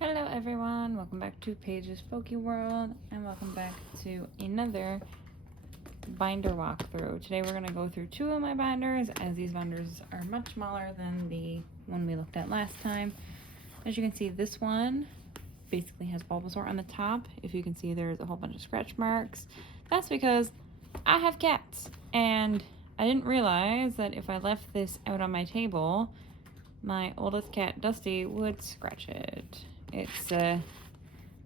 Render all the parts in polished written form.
Hello everyone, welcome back to Paige's Spooky World, and welcome back to another binder walkthrough. Today we're going to go through two of my binders, as these binders are much smaller than the one we looked at last time. As you can see, this one basically has Bulbasaur on the top. If you can see, there's a whole bunch of scratch marks. That's because I have cats, and I didn't realize that if I left this out on my table, my oldest cat, Dusty, would scratch it. It's a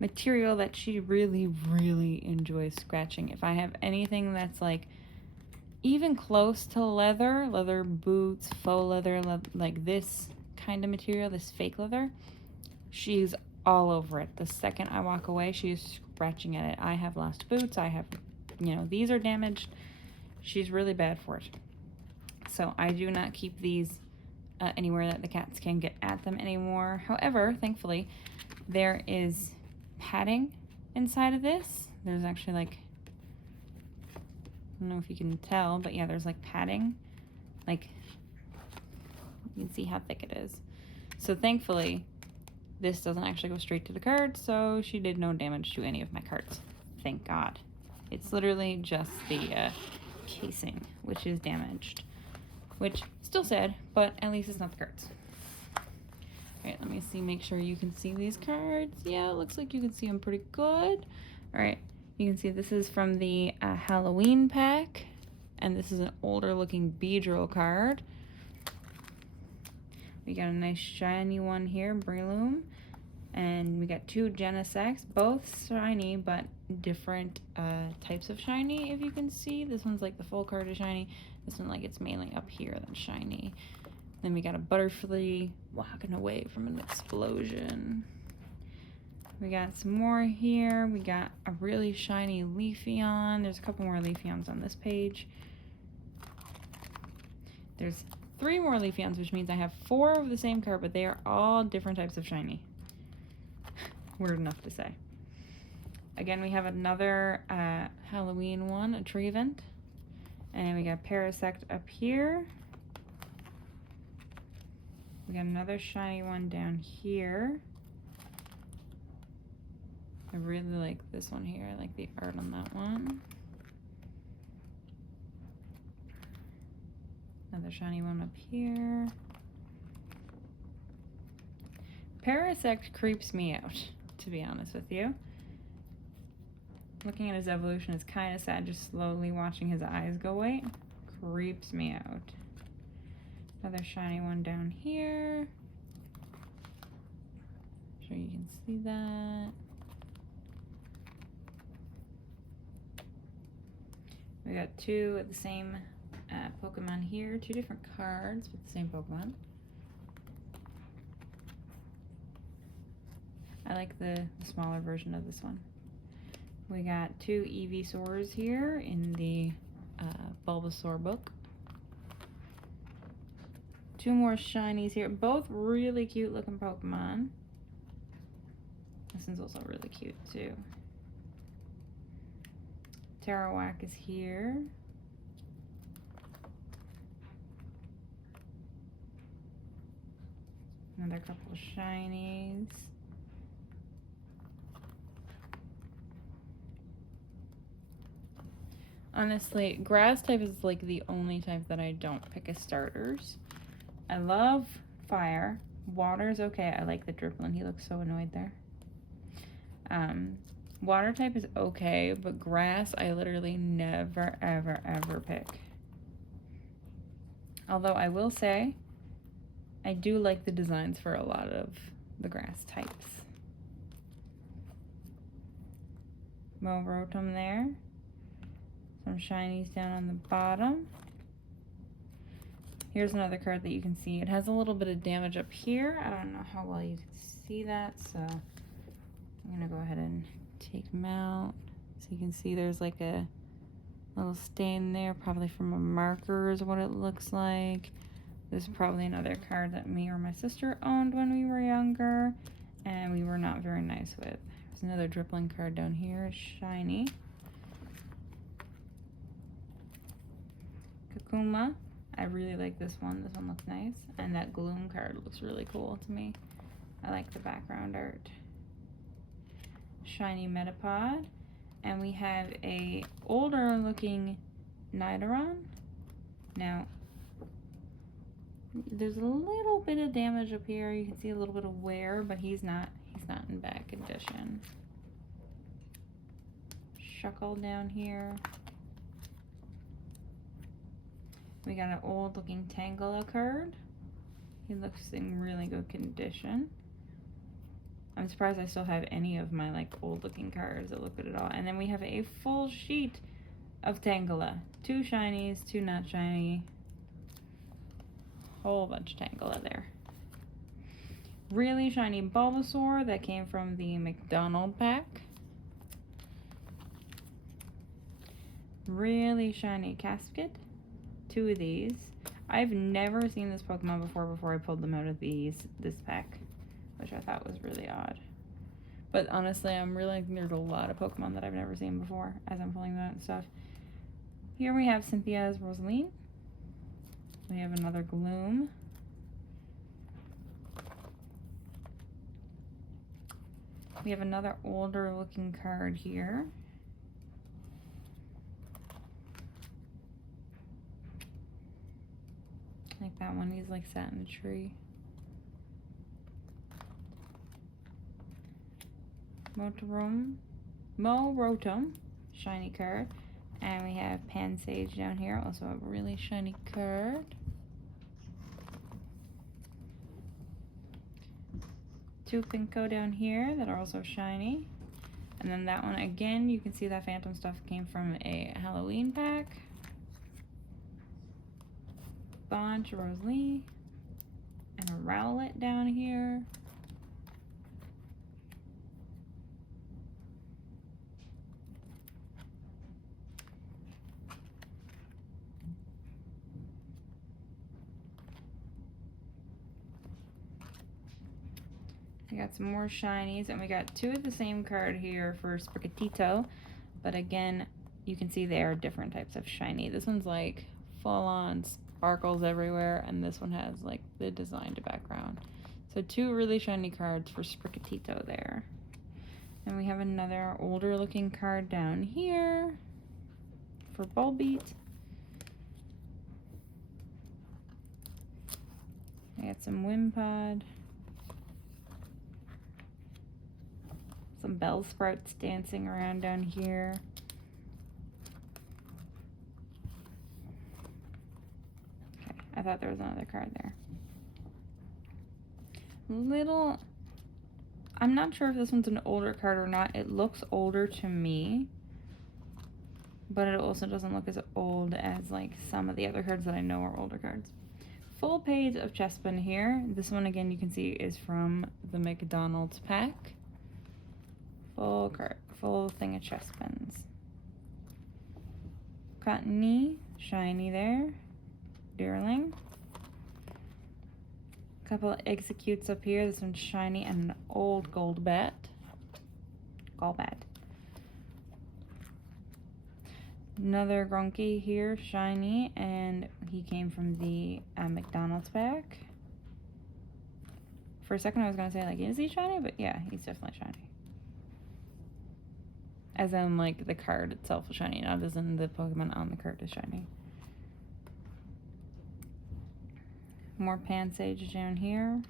material that she really enjoys scratching. If I have anything that's like even close to leather boots, faux leather, like this kind of material, this fake leather, she's all over it. The second I walk away, she's scratching at it. I have lost boots. I have, these are damaged. She's really bad for it. So I do not keep these anywhere that the cats can get at them anymore. However, thankfully, there is padding inside of this. There's actually like, I don't know if you can tell, but yeah, there's like padding. Like, you can see how thick it is. So thankfully, this doesn't actually go straight to the card, so she did no damage to any of my cards. Thank God. It's literally just the casing, which is damaged. Which, still sad, but at least it's not the cards. Alright, let me see, make sure you can see these cards. Yeah, it looks like you can see them pretty good. Alright, you can see this is from the Halloween pack, and this is an older looking Beedrill card. We got a nice shiny one here, Breloom, and we got two Genesects, both shiny, but different types of shiny, if you can see. This one's like the full card is shiny. This one, like, it's mainly up here than shiny. Then we got a Butterfree walking away from an explosion. We got some more here. We got a really shiny Leafeon. There's a couple more Leafeons on this page. There's 3 more Leafeons, which means I have 4 of the same card, but they are all different types of shiny. Weird enough to say. Again, we have another Halloween one, a Trevenant. And we got Parasect up here. We got another shiny one down here. I really like this one here. I like the art on that one. Another shiny one up here. Parasect creeps me out, to be honest with you. Looking at his evolution is kind of sad, just slowly watching his eyes go white. Creeps me out. Another shiny one down here. Sure you can see that. We got 2 of the same Pokemon here. 2 different cards with the same Pokemon. I like the smaller version of this one. We got 2 Eeveesaurs here in the Bulbasaur book. 2 more shinies here. Both really cute looking Pokemon. This one's also really cute too. Tarawak is here. Another couple of shinies. Honestly, grass type is like the only type that I don't pick as starters. I love fire. Water's okay. I like the Dripplin. He looks so annoyed there. Water type is okay, but grass I literally never, ever pick. Although I will say, I do like the designs for a lot of the grass types. Rotom there. Some shinies down on the bottom. Here's another card that you can see. It has a little bit of damage up here. I don't know how well you can see that, so I'm gonna go ahead and take them out. So you can see there's like a little stain there, probably from a marker is what it looks like. This is probably another card that me or my sister owned when we were younger, and we were not very nice with. There's another Dripplin card down here, shiny. Kakuma. I really like this one. This one looks nice. And that Gloom card looks really cool to me. I like the background art. shiny Metapod. And we have a older looking Nidoron. Now, there's a little bit of damage up here. You can see a little bit of wear, but he's not in bad condition. Shuckle down here. We got an old looking Tangela card. He looks in really good condition. I'm surprised I still have any of my like old looking cards that look good at all. And then we have a full sheet of Tangela. 2 shinies, 2 not shiny. Whole bunch of Tangela there. Really shiny Bulbasaur that came from the McDonald pack. Really shiny Casket. 2 of these. I've never seen this Pokemon before I pulled them out of this pack, which I thought was really odd. But honestly, I'm realizing there's a lot of Pokemon that I've never seen before as I'm pulling them out and stuff. Here we have Cynthia's Rosaline. We have another Gloom. We have another older looking card here. Like that one, he's like sat in a tree. Rotom, shiny card. And we have Pansage down here, also a really shiny card. Pinko down here that are also shiny. And then that one again, you can see that Phantom stuff came from a Halloween pack. Bunch of Rosalie. And a Rowlet down here. We got some more shinies, and we got 2 of the same card here for Sprigatito, but again, you can see they are different types of shiny. This one's like full-on sparkles everywhere, and this one has like the designed background. So 2 really shiny cards for Sprigatito there. And we have another older looking card down here for Bulbeat. I got some Wimpod. Some Bellsprouts dancing around down here. Okay, I thought there was another card there. I'm not sure if this one's an older card or not. It looks older to me, but it also doesn't look as old as like some of the other cards that I know are older cards. Full page of Chespin here. This one again you can see is from the McDonald's pack. Full thing of Chespins. Cottony, shiny there. Deerling. Couple of Executes up here. This one's shiny and an old Golbat. Another Grunky here, shiny, and he came from the McDonald's pack. For a second I was gonna say like, is he shiny? But yeah, he's definitely shiny. As in, like, the card itself is shiny, not as in the Pokemon on the card is shiny. More Pansage down here.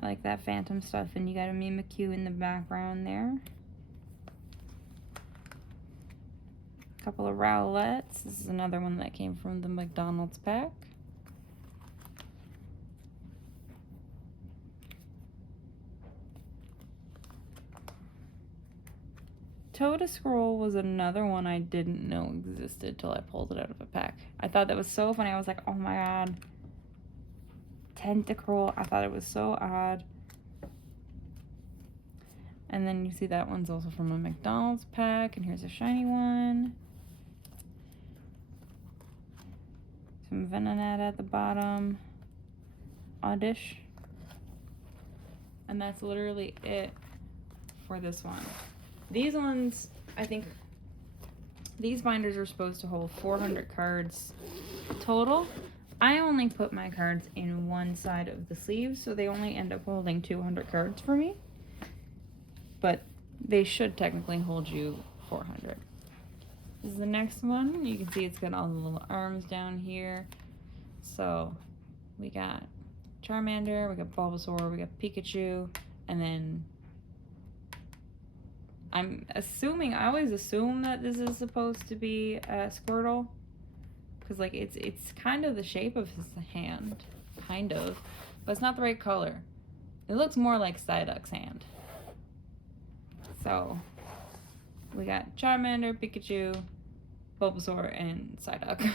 I like that Phantom stuff, and you got a Mimikyu in the background there. A couple of Rowlets. This is another one that came from the McDonald's pack. Totoscroll was another one I didn't know existed till I pulled it out of a pack. I thought that was so funny. I was like, oh my god. Tentacruel. I thought it was so odd. And then you see that one's also from a McDonald's pack. And here's a shiny one. Some Venonat at the bottom. Oddish. And that's literally it for this one. These ones, I think, these binders are supposed to hold 400 cards total, I only put my cards in one side of the sleeve, so they only end up holding 200 cards for me. But they should technically hold you 400. This is the next one. You can see it's got all the little arms down here. So we got Charmander, we got Bulbasaur, we got Pikachu, and then I'm assuming, I always assume that this is supposed to be Squirtle, because like it's kind of the shape of his hand, kind of, but it's not the right color. It looks more like Psyduck's hand. So we got Charmander, Pikachu, Bulbasaur, and Psyduck.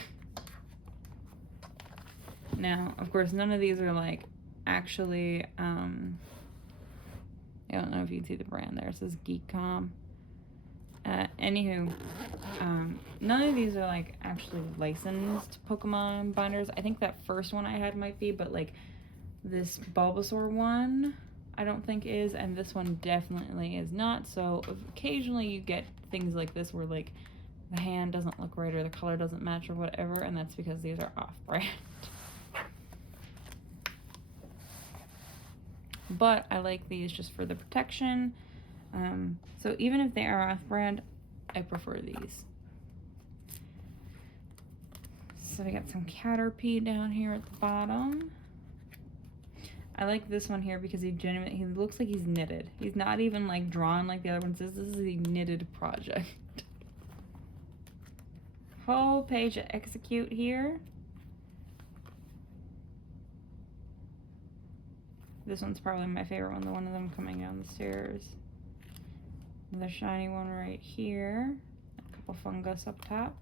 Now, of course, none of these are like actually, I don't know if you can see the brand there. It says Geekcom. Anywho, none of these are like actually licensed Pokemon binders. I think that first one I had might be, but like this Bulbasaur one I don't think is, and this one definitely is not. So occasionally you get things like this where like the hand doesn't look right or the color doesn't match or whatever, and that's because these are off-brand. But I like these just for the protection. So even if they are off-brand, I prefer these. So we got some Caterpie down here at the bottom. I like this one here because he looks like he's knitted. He's not even like drawn like the other ones. This is a knitted project. Whole page of Execute here. This one's probably my favorite one, the one of them coming down the stairs. Another shiny one right here. A couple fungus up top.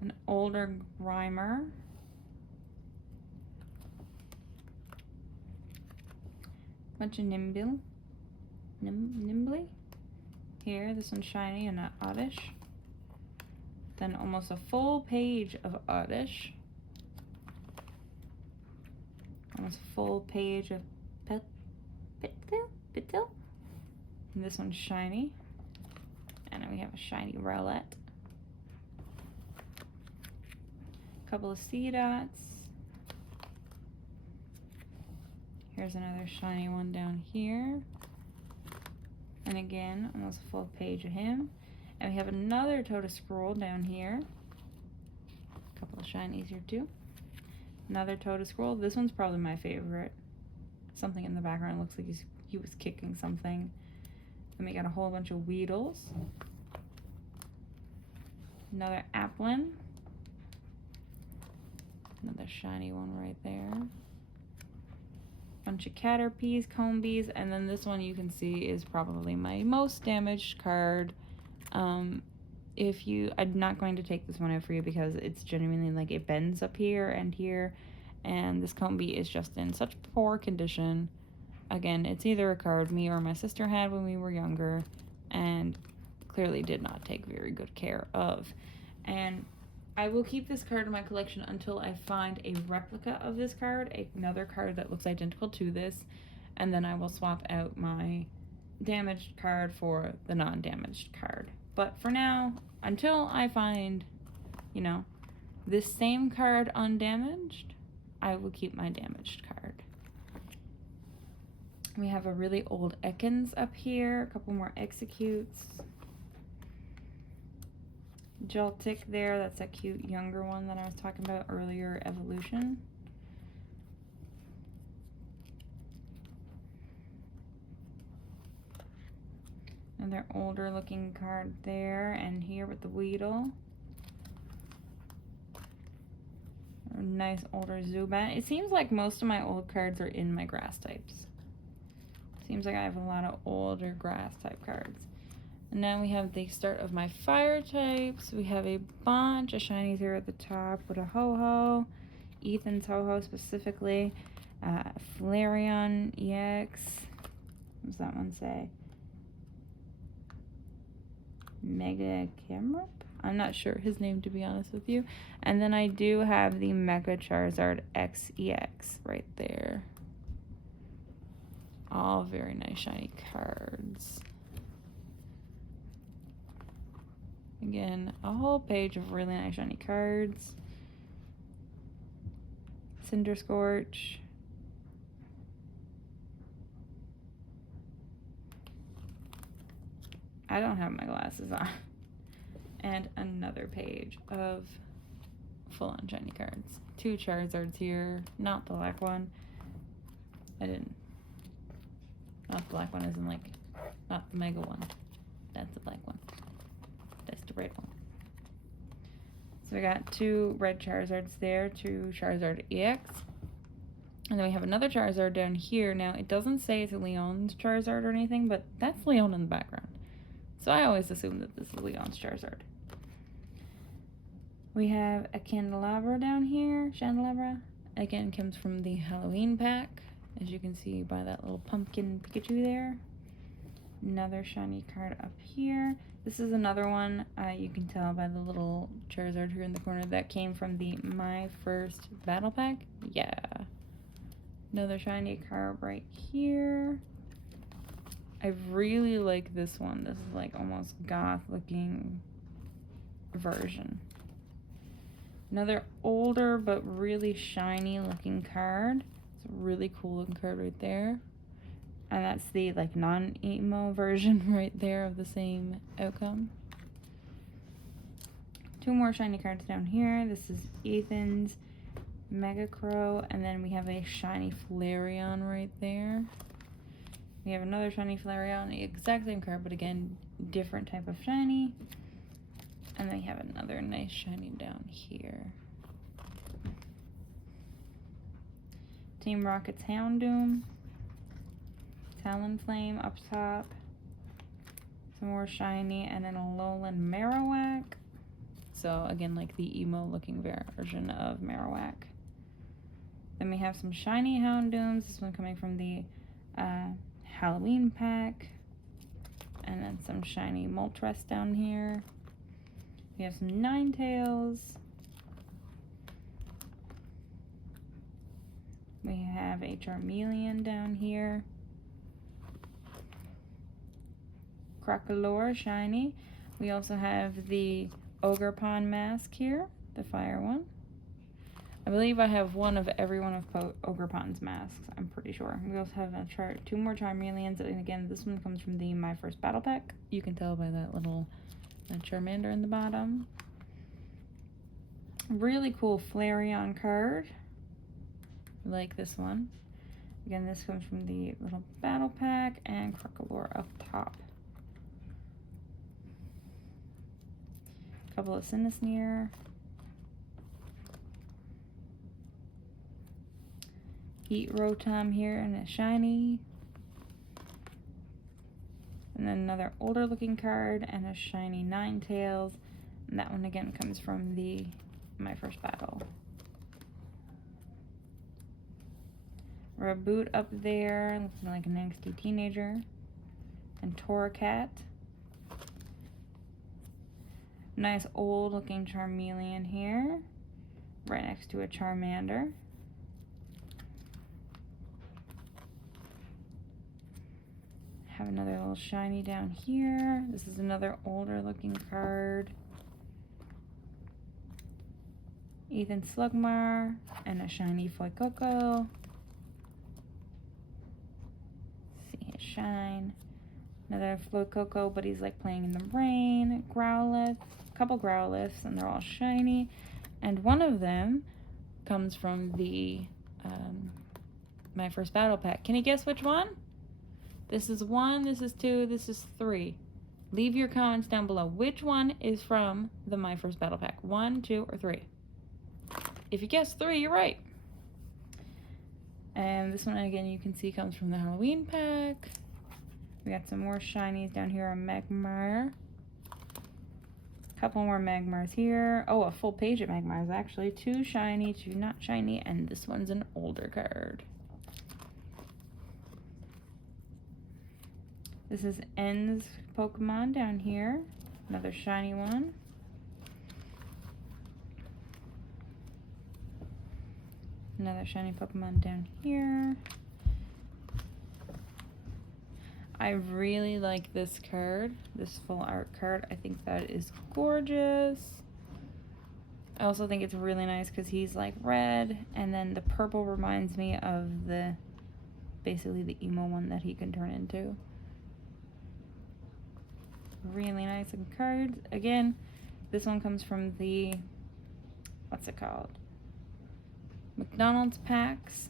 An older Grimer. Bunch of Nimbly. Here, this one's shiny and Oddish. Then almost a full page of Oddish. Almost a full page of Pitil. And this one's shiny. And then we have a shiny Rowlet. A couple of Seedots. Here's another shiny one down here. And again, almost a full page of him. And we have another Totoscroll down here. A couple of shinies here too. Another Totoscroll. This one's probably my favorite. Something in the background looks like he was kicking something. Then we got a whole bunch of Weedles. Another Applin. Another shiny one right there. Bunch of Caterpies, Combees, and then this one you can see is probably my most damaged card. I'm not going to take this one out for you because it's genuinely like it bends up here, and this Combee is just in such poor condition. Again, it's either a card me or my sister had when we were younger, and clearly did not take very good care of. And I will keep this card in my collection until I find a replica of this card, another card that looks identical to this, and then I will swap out my damaged card for the non-damaged card. But for now, until I find, this same card undamaged, I will keep my damaged card. We have a really old Ekans up here, a couple more Executes. Joltik there, that's that cute younger one that I was talking about earlier, Evolution. Another older looking card there, and here with the Weedle. A nice older Zubat. It seems like most of my old cards are in my grass types. Seems like I have a lot of older grass type cards. And now we have the start of my fire types. We have a bunch of shinies here at the top with a Ho-Ho, Ethan's Ho-Ho specifically, Flareon EX, what does that one say? Mega Camerupt? I'm not sure his name, to be honest with you. And then I do have the Mega Charizard XEX right there. All very nice shiny cards. Again, a whole page of really nice shiny cards. Cinder Scorch. I don't have my glasses on. And another page of full-on shiny cards. 2 Charizards here, not the black one. Not the black one, isn't like, not the mega one. That's the black one. That's the red one. So we got 2 red Charizards there, 2 Charizard EX. And then we have another Charizard down here. Now, it doesn't say it's a Leon's Charizard or anything, but that's Leon in the background. So I always assume that this is Leon's Charizard. We have a Candelabra down here. Chandelabra. Again, comes from the Halloween pack. As you can see by that little pumpkin Pikachu there. Another shiny card up here. This is another one, you can tell by the little Charizard here in the corner, that came from the My First Battle Pack. Yeah. Another shiny card right here. I really like this one. This is like almost goth looking version. Another older but really shiny looking card. It's a really cool looking card right there. And that's the like non-emo version right there of the same outcome. 2 more shiny cards down here. This is Ethan's Mega Crow, and then we have a shiny Flareon right there. We have another shiny Flareon, the exact same card, but again, different type of shiny. And then we have another nice shiny down here. Team Rocket's Houndoom. Talonflame up top. Some more shiny, and then a Alolan Marowak. So again, like the emo looking version of Marowak. Then we have some shiny Houndooms. This one coming from the Halloween pack. And then some shiny Moltres down here. We have some Ninetales. We have a Charmeleon down here. Crocolore shiny. We also have the Ogerpon mask here, the fire one. I believe I have one of every one of Ogerpon's masks, I'm pretty sure. We also have 2 more Charmeleons, and again, this one comes from the My First Battle Pack. You can tell by that little Charmander in the bottom. Really cool Flareon card. I like this one. Again, this comes from the little Battle Pack, and Crocolore up top. Couple of Sinisneer. Heat Rotom here and a shiny. And then another older looking card and a shiny Ninetales. And that one again comes from the My First Battle. Raboot up there, looking like an angsty teenager. And Torracat. Nice old looking Charmeleon here, right next to a Charmander. Have another little shiny down here. This is another older looking card. Ethan Slugmar and a shiny Fuecoco. See his shine. Another Fuecoco, but he's like playing in the rain. Growlithe. Couple Growliths, and they're all shiny, and one of them comes from the My First Battle Pack. Can you guess which one? This is 1, this is 2, this is 3. Leave your comments down below. Which one is from the My First Battle Pack? 1, 2, or 3? If you guess 3, you're right. And this one again, you can see comes from the Halloween pack. We got some more shinies down here on Magmar. Couple more Magmars here. Oh, a full page of Magmars actually. 2 shiny, 2 not shiny, and this one's an older card. This is N's Pokemon down here. Another shiny one. Another shiny Pokemon down here. I really like this card, this full art card. I think that is gorgeous. I also think it's really nice because he's like red, and then the purple reminds me of basically the emo one that he can turn into. Really nice looking cards. Again, this one comes from the, what's it called? McDonald's packs.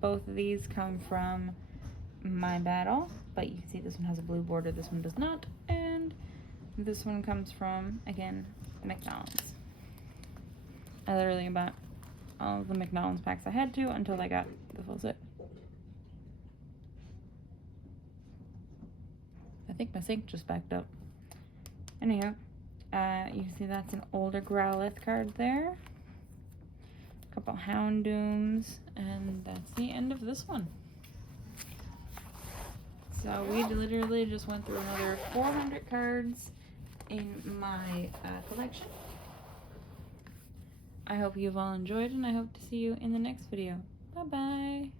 Both of these come from My Battle, but you can see this one has a blue border, this one does not, and this one comes from, again, McDonald's. I literally bought all of the McDonald's packs I had to until I got the full set. I think my sink just backed up. Anyhow, you can see that's an older Growlithe card there. A couple Houndooms, and that's the end of this one. So we literally just went through another 400 cards in my collection. I hope you've all enjoyed, and I hope to see you in the next video. Bye-bye.